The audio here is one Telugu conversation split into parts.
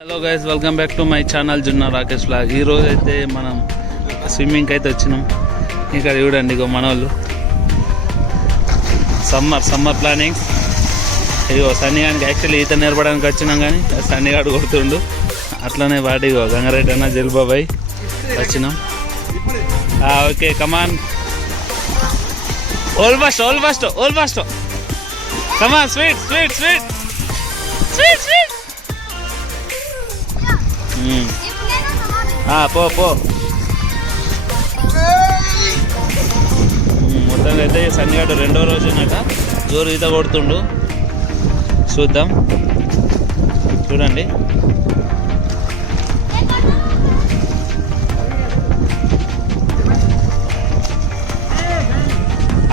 Hello guys welcome back to my channel Junna Rakesh blog ఈ రోజు అయితే మనం స్విమ్మింగ్కి అయితే వచ్చినాం. ఇక్కడ చూడండి ఇగో మన వాళ్ళు సమ్మర్ సమ్మర్ ప్లానింగ్స్ ఇగో సన్నిగానికి యాక్చువల్లీ ఈత నేర్పడానికి వచ్చినాం కానీ సన్నిగాడు కొడుతుండు. అట్లనే వాటి ఇగో గంగారెడ్డి అన్న జల్బాబాయ్ వచ్చినాం. ఓకే కమాన్ ఓల్ ఫస్ట్ ఓల్ first whole first come on sweet sweet sweet sweet sweet పో పో. మ్మ్, మొత్తంగా అయితే సన్నిగాడు రెండో రోజునట జోరు ఈత కొడుతుండు. చూద్దాం. చూడండి.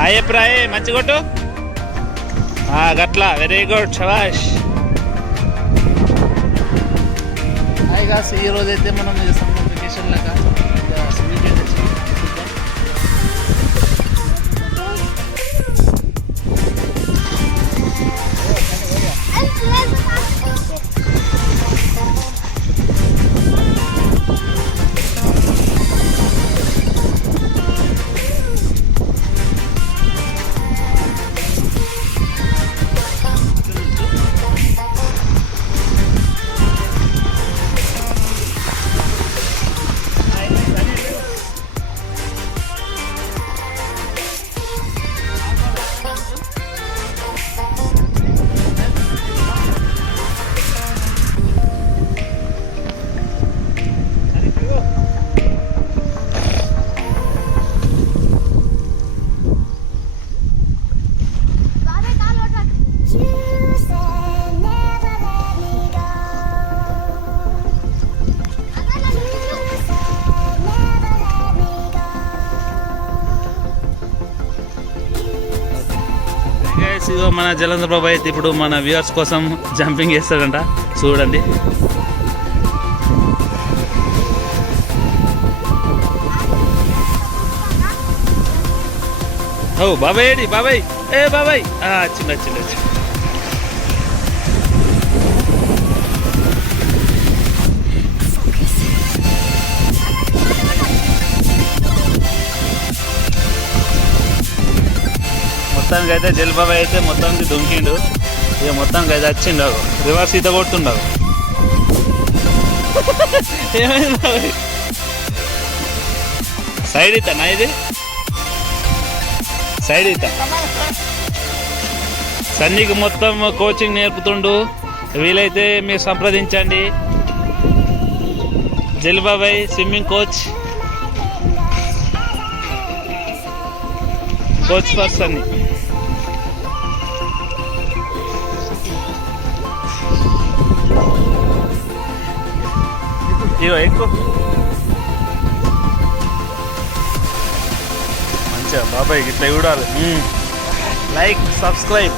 అయ్యప్రాయ్ మంచి కొట్టు. గట్లా వెరీ గుడ్ శబాష్ ఈరోజు అయితే మనం చేస్తాం నోటిఫికేషన్ లాగా ఫ్రెండ్స్ ఇగో మన జలంధర్ బాబు అయితే ఇప్పుడు మన వ్యూవర్స్ కోసం జంపింగ్ చేస్తాడంట. చూడండి. ఓ బాబాయ్ ఏడి? బాబాయ్. ఏ బాబాయ్. ఆ, వచ్చిండు వచ్చిండు మొత్తానికి అయితే జల్బాబాయ్ అయితే మొత్తానికి దుంకిండు. ఇక మొత్తానికి అయితే వచ్చిండు రివర్స్ ఈత కొడుతుండవు ఏమైంది సైడ్ ఈత నా ఇది? సైడ్ ఈత. సన్నీకి మొత్తం కోచింగ్ నేర్పుతుండు. వీలైతే మీరు సంప్రదించండి. జల్బాబాయ్ స్విమ్మింగ్ కోచ్ కోచ్ పర్సన్ ఇగో ఎక్కువ. మంచిగా బాబాయ్ ఇట్లా చూడాలి. లైక్ సబ్స్క్రైబ్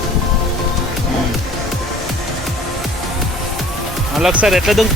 మళ్ళీ ఒకసారి ఎట్లా దుంకు